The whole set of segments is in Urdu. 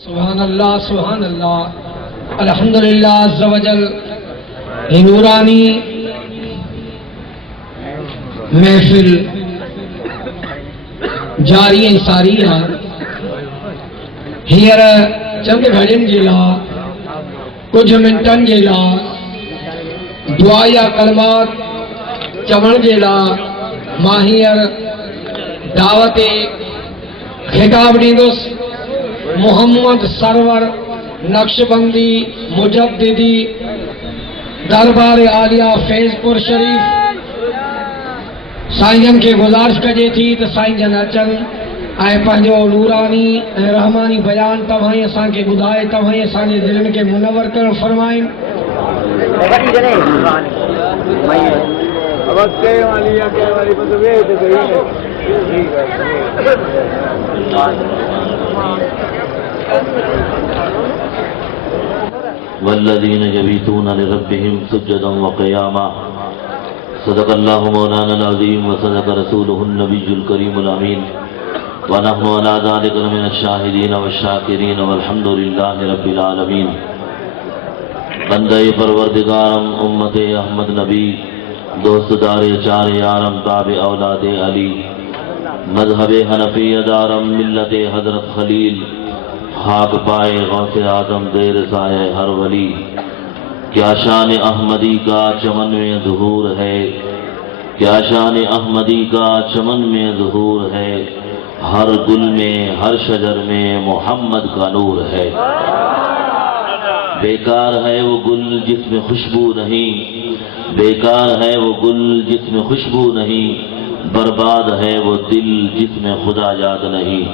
سبحان اللہ الحمدللہ عز و جل نورانی محفل جاری ساری ہیر چند گھڑن جی لا کچھ منٹن جی لا دعا یا کلمات چمن جی لا ماہیر دعوت خطاب دیندس محمد سرور نقشبندی مجددی دربار عالیہ فیض پور شریف سائیں جن کے گزارش کجے تھی تو سائیں جن اچن آئے پنجو نورانی رحمانی بیان تمہیں اساں کے بدائے تمہیں اساں کے دلن کے منور کر فرمائیں والذین یبیتون لربهم سجدا وقیاما صدق اللہ مولانا العظیم وصدق رسولہ النبی الکریم الامین ونحن على ذلك من الشاہدین والشاکرین والحمد للہ رب العالمین. بندہ پروردگارم امت احمد نبی دوست دار چار یارم تابع اولاد علی مذہب حنفی دارم ملت حضرت خلیل خاک پائے غوث اعظم دیر سائے ہر ولی. کیا شان احمدی کا چمن میں ظہور ہے، کیا شان احمدی کا چمن میں ظہور ہے، ہر گل میں ہر شجر میں محمد کا نور ہے. بیکار ہے وہ گل جس میں خوشبو نہیں، بیکار ہے وہ گل جس میں خوشبو نہیں، برباد ہے وہ دل جس میں خدا یاد نہیں.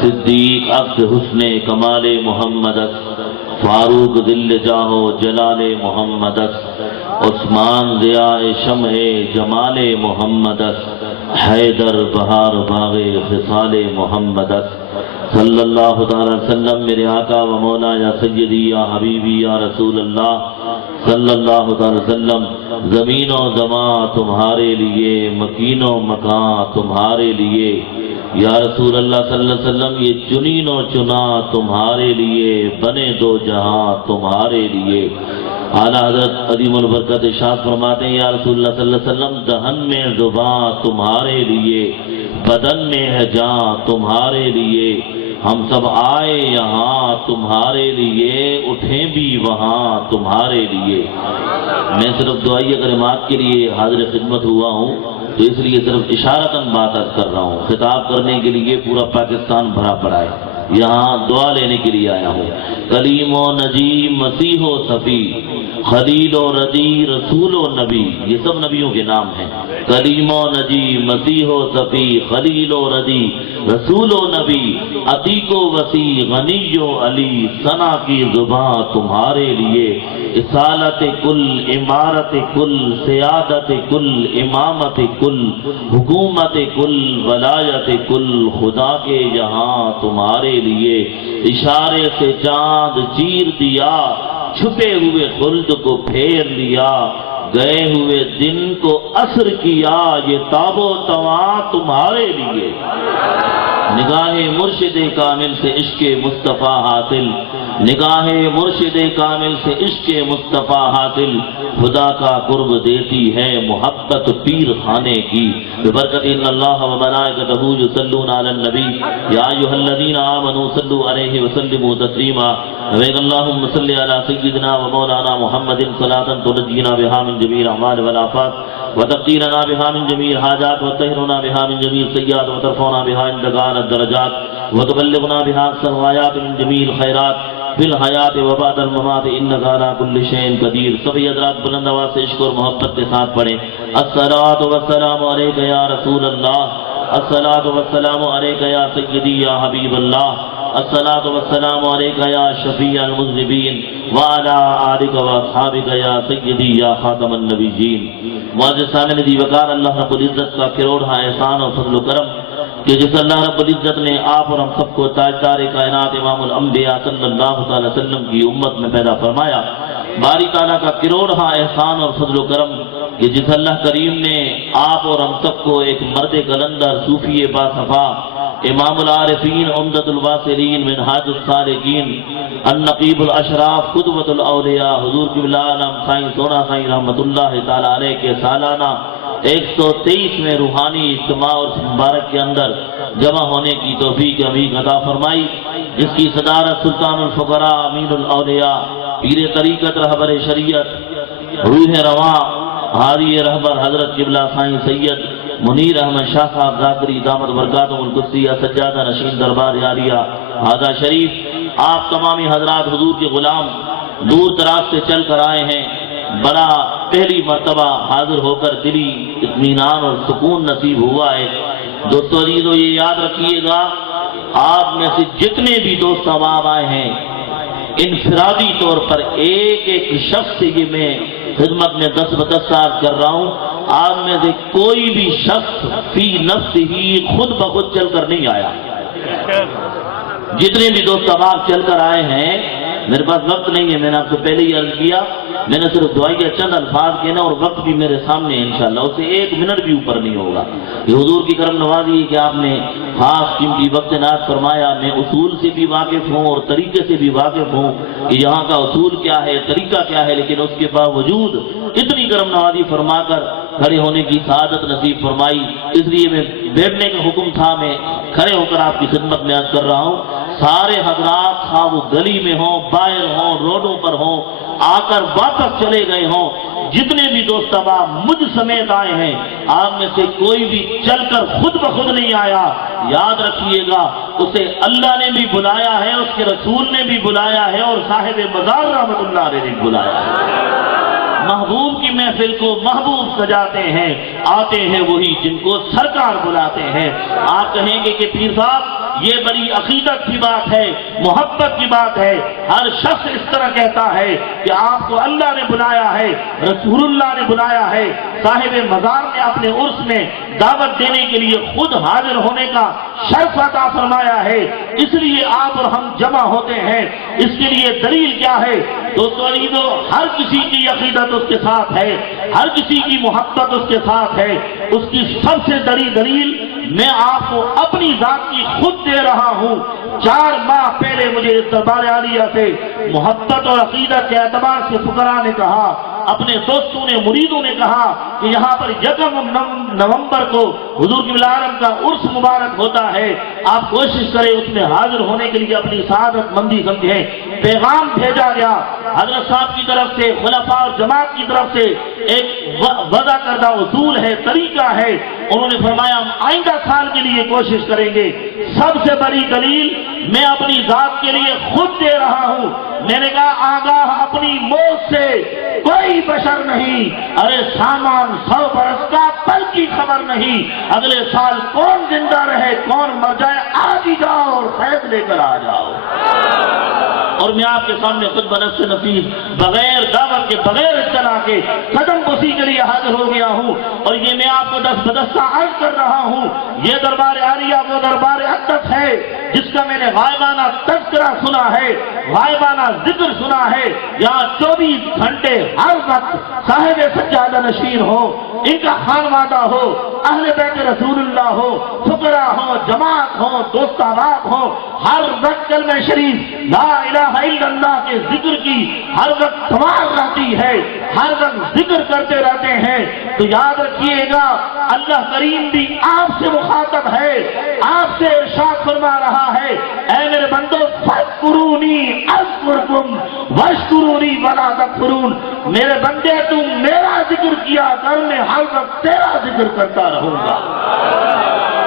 صدیق عقد حسن کمال محمدس، فاروق دل جاہو جلال محمدس، عثمان ضیاء شمع جمال محمدس، حیدر بہار باغ خصال محمدس. صلی اللہ تعالی وسلم میرے آقا و مولا یا سیدی یا حبیبی یا رسول اللہ صلی اللہ تعالی وسلم. زمین و زمان تمہارے لیے، مکین و مکان تمہارے لیے، یا رسول اللہ صلی اللہ علیہ وسلم یہ چنین و چنا تمہارے لیے، بنے دو جہاں تمہارے لیے. اعلیٰ حضرت عظیم البرکت ارشاد فرماتے ہیں یا رسول اللہ صلی اللہ علیہ وسلم دہن میں زبان تمہارے لیے، بدن میں ہے جان تمہارے لیے. ہم سب آئے یہاں تمہارے لیے، اٹھیں بھی وہاں تمہارے لیے. میں صرف دعائیہ کلمات کے لیے حاضر خدمت ہوا ہوں تو اس لیے صرف اشارتاً بات کر رہا ہوں. خطاب کرنے کے لیے پورا پاکستان بھرا پڑا ہے، یہاں دعا لینے کے لیے آیا ہوں. کلیم و نجی مسیح و صفی، خلیل و ردی رسول و نبی، یہ سب نبیوں کے نام ہیں. کلیم و نجی مسیح و صفی، خلیل و ردی رسول و نبی، عتیق و وسیع غنی و علی، ثنا کی زبان تمہارے لیے. اصالت کل، امارت کل، سیادت کل، امامت کل، حکومت کل، ولایت کل، خدا کے یہاں تمہارے لیے. اشارے سے چاند چیر دیا، چھپے ہوئے خلد کو پھیر لیا، گئے ہوئے دن کو عصر کیا، یہ تاب و تواں تمہارے لیے. نگاہ مرشد کامل سے عشق مصطفیٰ حاصل، نگاہ مرشد کامل سے عشق مصطفیٰ حاصل، خدا کا قرب دیتی ہے محبت پیر خانے کی. ببرکت ان اللہ و ملائکتہ یصلون علی النبی یا ایھا الذین آمنوا صلوا علیہ وسلموا تسلیما. اللہم صلی علی سیدنا و مولانا محمد صلاۃ تنجینا بہا من جمیع الاعمال والآفات وتقینا بها من جميع الحاجات وتطهرنا بها من جميع السيئات وترفعنا بها عندك أعلى الدرجات وتبلغنا بها أقصى الغايات من جميع الخيرات في الحیات وبعد الممات انك على كل شيء قدیر. سبھی حضرات بلند آواز سے عشق اور محبت کے ساتھ پڑھیں الصلاۃ والسلام علیک یا رسول اللہ، الصلاۃ والسلام علیک یا سیدی یا حبیب اللہ، الصلاۃ والسلام علیک یا شفیع المذنبین وعلی آلک واصحابک یا سیدی یا خاتم النبیین. معزز سامعین دی وقار، اللہ رب العزت کا کروڑا احسان اور فضل و کرم کہ جس اللہ رب العزت نے آپ اور ہم سب کو تاجدار کائنات امام الانبیاء صلی اللہ علیہ وسلم کی امت میں پیدا فرمایا. باری تعالیٰ کا کروڑا احسان اور فضل و کرم کہ جس اللہ کریم نے آپ اور ہم سب کو ایک مرد کلندر صوفی باصفا امام العارفین، عمدۃ الواصلین، منہاج السالکین، النقیب الاشراف، قدوۃ الاولیاء، حضور قبلہ عالم سائیں سونا سائیں رحمۃ اللہ تعالی علیہ کے سالانہ 123ویں روحانی اجتماع اور مبارک کے اندر جمع ہونے کی توفیق عمیق عطا فرمائی، جس کی صدارت سلطان الفقراء امین الاولیاء پیر طریقت رہبر شریعت روح رواں ہادی رہبر حضرت قبلہ سائیں سید منیر احمد شاہ صاحب ذاکری دامت برکاتہم القدسیہ سجادہ نشین دربار یاریہ ہادہ شریف، آپ تمامی حضرات حضور کے غلام دور دراز سے چل کر آئے ہیں، بڑا پہلی مرتبہ حاضر ہو کر دلی اطمینان اور سکون نصیب ہوا ہے۔ دوستو عزیزو، یہ یاد رکھیے گا، آپ میں سے جتنے بھی دوست احباب آئے ہیں، انفرادی طور پر ایک ایک شخص سے یہ میں خدمت میں 10 ب10 سال کر رہا ہوں، آپ میں سے کوئی بھی شخص فی نفس ہی خود بخود چل کر نہیں آیا۔ جتنے بھی دوست احباب چل کر آئے ہیں، میرے پاس وقت نہیں ہے، میں نے آپ سے پہلے ہی عرض کیا، میں نے صرف دعائی کے چند الفاظ کہنا اور وقت بھی میرے سامنے ہے انشاءاللہ، اس سے 1 منٹ بھی اوپر نہیں ہوگا۔ یہ حضور کی کرم نوازی ہے کہ آپ نے خاص قیمتی وقت نعت فرمایا۔ میں اصول سے بھی واقف ہوں اور طریقے سے بھی واقف ہوں کہ یہاں کا اصول کیا ہے، طریقہ کیا ہے، لیکن اس کے باوجود اتنی کرم نوازی فرما کر کھڑے ہونے کی سعادت نصیب فرمائی، اس لیے میں بیٹھنے کا حکم تھا، میں کھڑے ہو کر آپ کی خدمت میں عرض کر رہا ہوں۔ سارے حضرات خواہ وہ گلی میں ہوں، باہر ہوں، روڈوں پر ہوں، آ کر واپس چلے گئے ہوں، جتنے بھی دوست احباب مجھ سمیت آئے ہیں، آپ میں سے کوئی بھی چل کر خود بخود نہیں آیا، یاد رکھیے گا اسے اللہ نے بھی بلایا ہے، اس کے رسول نے بھی بلایا ہے، اور صاحب مزار رحمت اللہ علیہ نے بلایا ہے۔ محبوب کی محفل کو محبوب سجاتے ہیں، آتے ہیں وہی جن کو سرکار بلاتے ہیں۔ آپ کہیں گے کہ پیر صاحب یہ بڑی عقیدت کی بات ہے، محبت کی بات ہے، ہر شخص اس طرح کہتا ہے کہ آپ کو اللہ نے بلایا ہے، رسول اللہ نے بلایا ہے، صاحب مزار نے اپنے عرس میں دعوت دینے کے لیے خود حاضر ہونے کا شرف عطا فرمایا ہے، اس لیے آپ اور ہم جمع ہوتے ہیں۔ اس کے لیے دلیل کیا ہے؟ دوستو عزیزو، ہر کسی کی عقیدت اس کے ساتھ ہے، ہر کسی کی محبت اس کے ساتھ ہے، اس کی سب سے بڑی دلیل میں آپ کو اپنی ذات کی خود دے رہا ہوں۔ 4 ماہ پہلے مجھے اس دربار عالیہ سے محبت اور عقیدت کے اعتبار سے فقراء نے کہا، اپنے دوستوں نے، مریدوں نے کہا کہ یہاں پر 1 نومبر کو حضور قبلہ عالم کا عرس مبارک ہوتا ہے، آپ کوشش کریں اس میں حاضر ہونے کے لیے اپنی سعادت مندی سمجھیں۔ پیغام بھیجا گیا حضرت صاحب کی طرف سے، خلفاء اور جماعت کی طرف سے ایک وضع کردہ اصول ہے، طریقہ ہے، انہوں نے فرمایا ہم آئندہ سال کے لیے کوشش کریں گے۔ سب سے بڑی دلیل میں اپنی ذات کے لیے خود دے رہا ہوں۔ میں نے کہا آگاہ اپنی موت سے کوئی بشر نہیں، ارے سامان 100 برس کا پل کی خبر نہیں، اگلے سال کون زندہ رہے کون مر جائے، آج ہی جاؤ اور فیض لے کر آ جاؤ۔ اور میں آپ کے سامنے خود بنفس نفیس بغیر دعوت کے، بغیر اطلاع کے قدم بوسی کے لیے حاضر ہو گیا ہوں، اور یہ میں آپ کو 10 ب10 عرض کر رہا ہوں۔ یہ دربار عالیہ وہ دربار اقدس ہے جس کا میں نے غائبانہ تذکرہ سنا ہے، غائبانہ ذکر سنا ہے۔ یہاں 24 گھنٹے ہر وقت صاحب سجادہ نشین ہو، ان کا خانوادہ ہو، اہل بیت رسول اللہ ہو، فقراء ہو، جماعت ہو، دوست احباب ہو، ہر وقت کلمہ شریف لا الہ الا اللہ کے ذکر کی ہر وقت سوال رہتی ہے، ہر وقت ذکر کرتے رہتے ہیں۔ تو یاد رکھیے گا اللہ کریم بھی آپ سے مخاطب ہے، آپ سے ارشاد فرما رہا ہے، اے میرے بندو فاذکرونی اذکرکم واشکرونی ولا تکفرون، میرے بندے تم میرا ذکر کیا کر، میں ہر وقت تیرا ذکر کرتا رہوں گا۔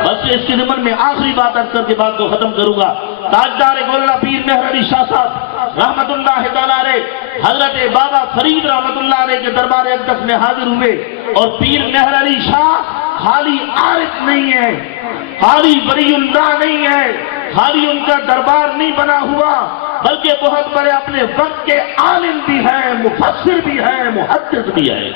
بس اس کے ضمن میں آخری بات عرض کر کے بات کو ختم کروں گا۔ تاجدار گولڑا پیر مہر علی شاہ صاحب رحمت اللہ تعالیٰ علیہ حضرت بابا فرید رحمت اللہ علیہ کے دربار اقدس میں حاضر ہوئے، اور پیر مہر علی شاہ خالی عارف نہیں ہے، خالی ولی اللہ نہیں ہے، خالی ان کا دربار نہیں بنا ہوا، بلکہ بہت بڑے اپنے وقت کے عالم بھی ہیں، مفسر بھی ہیں، محدث بھی ہیں،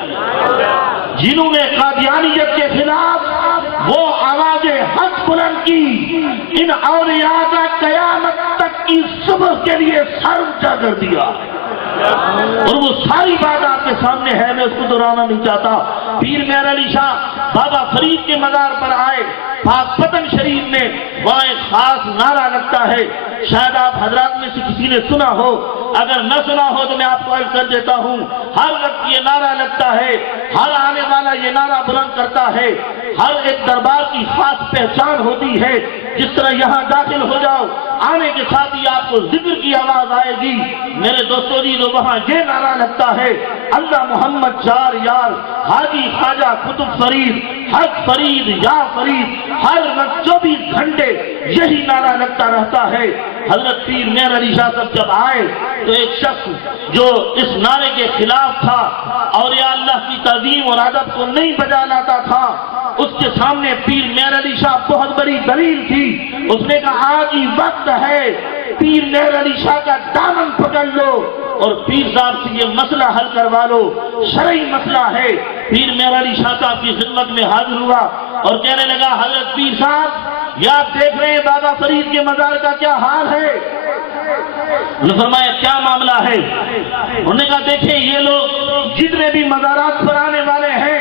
جنہوں نے قادیانیت کے خلاف وہ آواز حق بلند کی، ان اولیاء کا قیامت تک کی صبح کے لیے سر اونچا کر دیا۔ اور وہ ساری بات آپ کے سامنے ہے، میں اس کو دہرانا نہیں چاہتا۔ پیر مہر علی شاہ بابا فرید کے مزار پر آئے، پاک پتن شریف میں وہاں ایک خاص نعرہ لگتا ہے، شاید آپ حضرات میں سے کسی نے سنا ہو، اگر نہ سنا ہو تو میں آپ کو عرض کر دیتا ہوں۔ ہر وقت یہ نعرہ لگتا ہے، ہر آنے والا یہ نعرہ بلند کرتا ہے، ہر ایک دربار کی خاص پہچان ہوتی ہے۔ جس طرح یہاں داخل ہو جاؤ، آنے کے ساتھ ہی آپ کو ذکر کی آواز آئے گی، میرے دوستوں جی، تو وہاں یہ نعرہ لگتا ہے، اللہ محمد چار یار، حاجی خواجہ قطب فرید، حق فرید یا فرید، ہر وقت 24 گھنٹے یہی نعرہ لگتا رہتا ہے۔ حضرت پیر مہر علی شاہ صاحب جب آئے تو ایک شخص جو اس نعرے کے خلاف تھا اور یا اللہ کی تعظیم اور ادب کو نہیں بجا لاتا تھا، اس کے سامنے پیر مہر علی شاہ بہت بڑی دلیل تھی۔ اس نے کہا آج ہی وقت ہے، پیر مہر علی شاہ کا دامن پکڑ لو اور پیر صاحب سے یہ مسئلہ حل کروا لو، شرعی مسئلہ ہے۔ پیر مہر علی شاہ صاحب کی خدمت میں حاضر ہوا اور کہنے لگا، حضرت پیر صاحب، یہ آپ دیکھ رہے ہیں بابا فرید کے مزار کا کیا حال ہے؟ انہوں نے فرمایا کیا معاملہ ہے؟ انہوں نے کہا دیکھیں، یہ لوگ جتنے بھی مزارات پر آنے والے ہیں،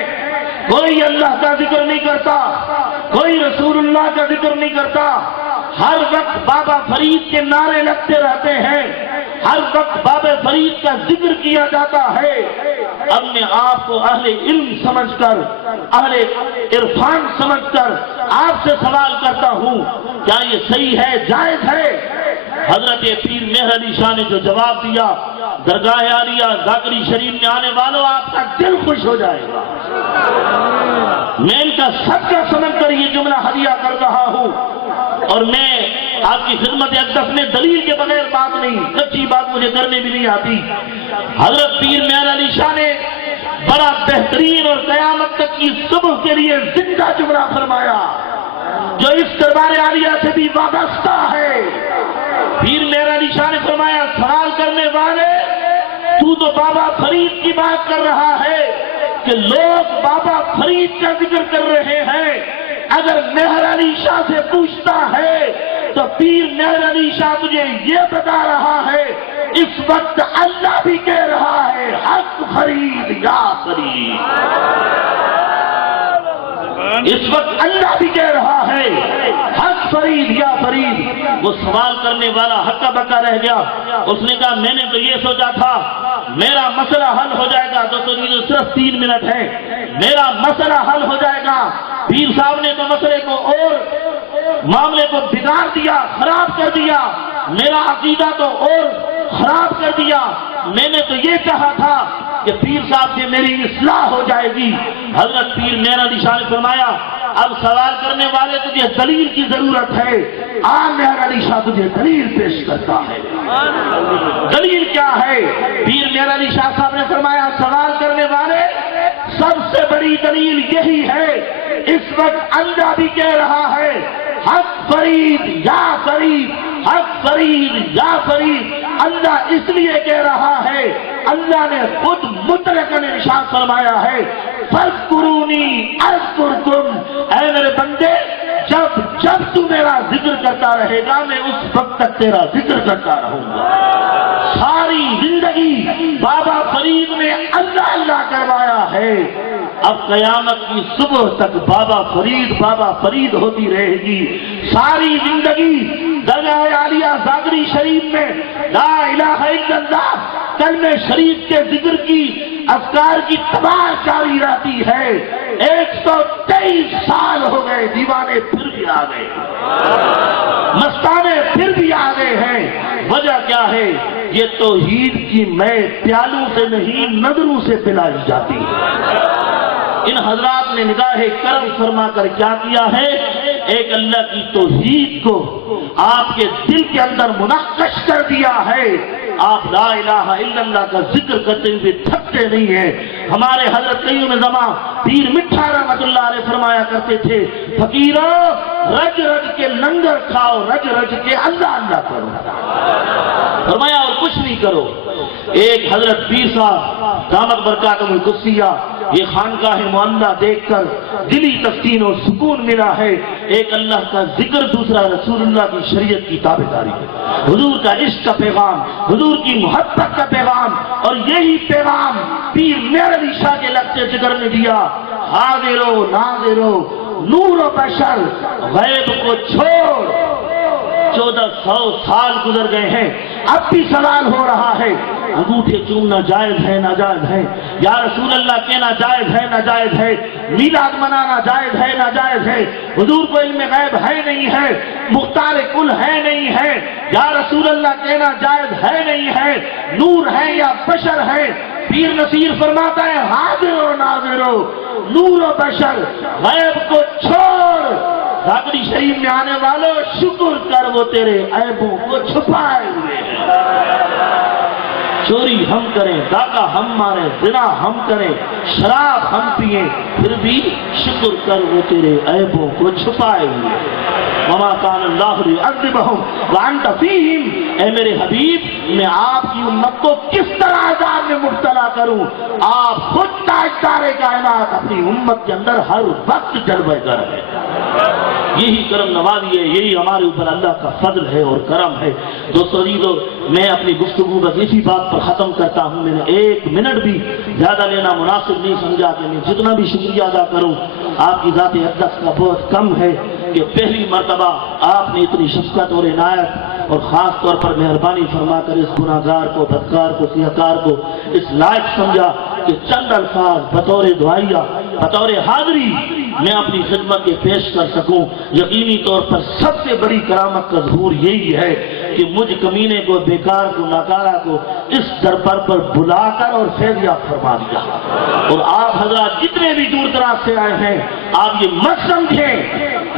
کوئی اللہ کا ذکر نہیں کرتا، کوئی رسول اللہ کا ذکر نہیں کرتا، ہر وقت بابا فرید کے نعرے لگتے رہتے ہیں، ہر وقت بابا فرید کا ذکر کیا جاتا ہے۔ اب میں آپ کو اہل علم سمجھ کر، اہل عرفان سمجھ کر آپ سے سوال کرتا ہوں، کیا یہ صحیح ہے، جائز ہے؟ حضرت پیر مہر علی شاہ نے جو جواب دیا، درگاہ عالیہ ذاکری شریف میں آنے والوں، آپ کا دل خوش ہو جائے گا۔ میں ان کا صدقہ سمجھ کر یہ جملہ ہدیہ کر رہا ہوں، اور میں آپ کی خدمت اقدس میں دلیل کے بغیر بات نہیں، سچی بات مجھے کرنے بھی نہیں آتی۔ حضرت پیر مہر علی شاہ نے بڑا بہترین اور قیامت تک کی صبح کے لیے زندہ جملہ فرمایا، جو اس دربار عالیہ سے بھی وابستہ ہے۔ پیر مہر علی شاہ نے فرمایا، سوال کرنے والے، تو بابا فرید کی بات کر رہا ہے کہ لوگ بابا فرید کا ذکر کر رہے ہیں، اگر مہر علی شاہ سے پوچھتا ہے تو پیر مہر علی شاہ تجھے یہ بتا رہا ہے، اس وقت اللہ بھی کہہ رہا ہے، حق فرید یا فرید، اس وقت اللہ بھی کہہ رہا ہے، حق فرید یا فرید۔ وہ سوال کرنے والا ہکا بکا رہ گیا، اس نے کہا میں نے تو یہ سوچا تھا میرا مسئلہ حل ہو جائے گا، دوستوں صرف 3 منٹ ہے، میرا مسئلہ حل ہو جائے گا۔ پیر صاحب نے تو مسئلے کو اور معاملے کو بگاڑ دیا، خراب کر دیا، میرا عقیدہ تو اور خراب کر دیا۔ میں نے تو یہ کہا تھا کہ پیر صاحب سے میری اصلاح ہو جائے گی۔ حضرت پیر مہر علی شاہ نے فرمایا، اب سوال کرنے والے تجھے دلیل کی ضرورت ہے، مہر علی شاہ تجھے دلیل پیش کرتا ہے۔ دلیل کیا ہے؟ پیر مہر علی شاہ صاحب نے فرمایا، سوال کرنے والے، سب سے بڑی دلیل یہی ہے، اس وقت اللہ بھی کہہ رہا ہے، حق فرید یا فرید، حق فرید یا فرید۔ اللہ اس لیے کہہ رہا ہے، اللہ نے خود مطلقاً ارشاد فرمایا ہے، فاذکرونی اذکرکم، اے میرے بندے، جب تو میرا ذکر کرتا رہے گا، میں اس وقت تک تیرا ذکر کرتا رہوں گا۔ ساری زندگی بابا فرید نے اللہ اللہ کروایا ہے، اب قیامت کی صبح تک بابا فرید ہوتی رہے گی۔ ساری زندگی درگاہ عالیہ ذاکری شریف میں لا الہ الا اللہ کلمہ شریف کے ذکر کی، اذکار کی تباہ جاری رہتی ہے۔ 123 سال ہو گئے، دیوانے پھر بھی آ گئے، مستانے پھر بھی آ گئے ہیں۔ وجہ کیا ہے؟ یہ توحید کی میں پیالوں سے نہیں، نظروں سے پلائی جاتی ہے۔ ان حضرات نے نگاہ کرم فرما کر کیا کیا ہے؟ ایک اللہ کی توحید کو آپ کے دل کے اندر منعکس کر دیا ہے۔ آپ لا الہ الا اللہ کا ذکر کرتے ہوئے تھکتے نہیں ہیں۔ ہمارے حضرت قیوم زمان پیر مٹھا رحمت اللہ علیہ فرمایا کرتے تھے، فقیرو رج رج کے لنگر کھاؤ، رج رج کے اللہ اللہ کرو، فرمایا اور کچھ نہیں کرو۔ ایک حضرت پیر صاحب دامت برکاتہم القدسیہ، یہ خانقاہ معلّہ دیکھ کر دلی تسکین اور سکون ملا ہے۔ ایک اللہ کا ذکر، دوسرا رسول اللہ کی شریعت کی تابعداری ہے، حضور کا عشق کا پیغام، حضور کی محبت کا پیغام، اور یہی پیغام پیر میر علی شاہ کے لفظ ذکر نے دیا، حاضر و ناظر و نور و بشر غیب کو چھوڑ۔ 1400 سال گزر گئے ہیں، اب بھی سوال ہو رہا ہے، انگوٹھے چومنا جائز ہے ناجائز ہے؟ یا رسول اللہ کہنا جائز ہے ناجائز ہے؟ میلاد منانا جائز ہے ناجائز ہے؟ حضور کو علم غیب ہے نہیں ہے؟ مختار کل ہے نہیں ہے؟ یا رسول اللہ کہنا جائز ہے نہیں ہے؟ نور ہے یا بشر ہے؟ پیر نصیر فرماتا ہے حاضر و ناظر و نور و بشر غیب کو چھوڑ۔ راگڑی شریف میں آنے والوں شکر کر وہ تیرے عیبوں کو چھپائے ہوئے ہیں۔ چوری ہم کریں، ڈاکہ ہم ماریں، زنا ہم کریں، شراب ہم پئیں، پھر بھی شکر کر وہ تیرے عیبوں کو چھپائے ہوئے ہیں۔ وما کان اللہ لیعذبہم وانت فیہم، اے میرے حبیب میں آپ کی امت کو کس طرح عذاب میں مبتلا کروں؟ آپ خود تاجدار کائنات، اپنی امت کے اندر ہر وقت جلوہ گر ہے۔ یہی کرم نوازی ہے، یہی ہمارے اوپر اللہ کا فضل ہے اور کرم ہے۔ دوستو عزیزو، میں اپنی گفتگو بس اسی بات پر ختم کرتا ہوں۔ میں نے 1 منٹ بھی زیادہ لینا مناسب نہیں سمجھا کہ میں جتنا بھی شکریہ ادا کروں آپ کی ذات اقدس کا بہت کم ہے کہ پہلی مرتبہ آپ نے اتنی شفقت اور عنایت اور خاص طور پر مہربانی فرما کر اس گناہگار کو، بدکار کو، سیاہکار کو اس لائق سمجھا کہ چند الفاظ بطور دعائیہ، بطور حاضری میں اپنی خدمت کے پیش کر سکوں۔ یقینی طور پر سب سے بڑی کرامت کا ظہور یہی ہے کہ مجھ کمینے کو، بیکار کو، ناکارہ کو اس دربار پر بلا کر اور فیضیاب فرما دیا۔ اور آپ حضرات جتنے بھی دور دراز سے آئے ہیں، آپ یہ مت سمجھیں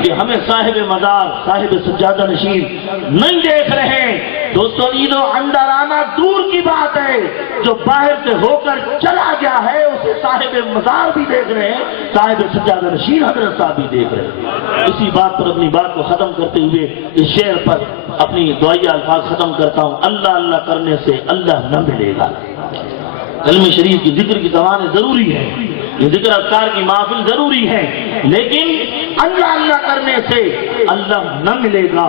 کہ ہمیں صاحب مزار، صاحب سجادہ نشین نہیں دیکھ رہے۔ دوستو عیدو، اندر آنا دور کی بات ہے، جو باہر سے ہو کر چلا گیا ہے اسے صاحب مزار بھی دیکھ رہے ہیں، صاحب سجادہ نشین حضرت صاحب بھی دیکھ رہے ہیں۔ اسی بات پر اپنی بات کو ختم کرتے ہوئے اس شعر پر اپنی دعائیہ الفاظ ختم کرتا ہوں۔ اللہ اللہ کرنے سے اللہ نہ ملے گا۔ کلمہ شریف کی ذکر کی زبانیں ضروری ہے، یہ ذکر اذکار کی محفل ضروری ہے، لیکن اللہ اللہ کرنے سے اللہ نہ ملے گا۔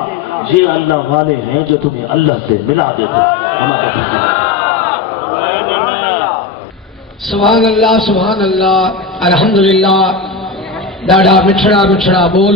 یہ اللہ والے ہیں جو تمہیں اللہ سے ملا دیتے۔ سبحان اللہ الحمدللہ۔ ڈاڈا مٹھڑا مٹھڑا بول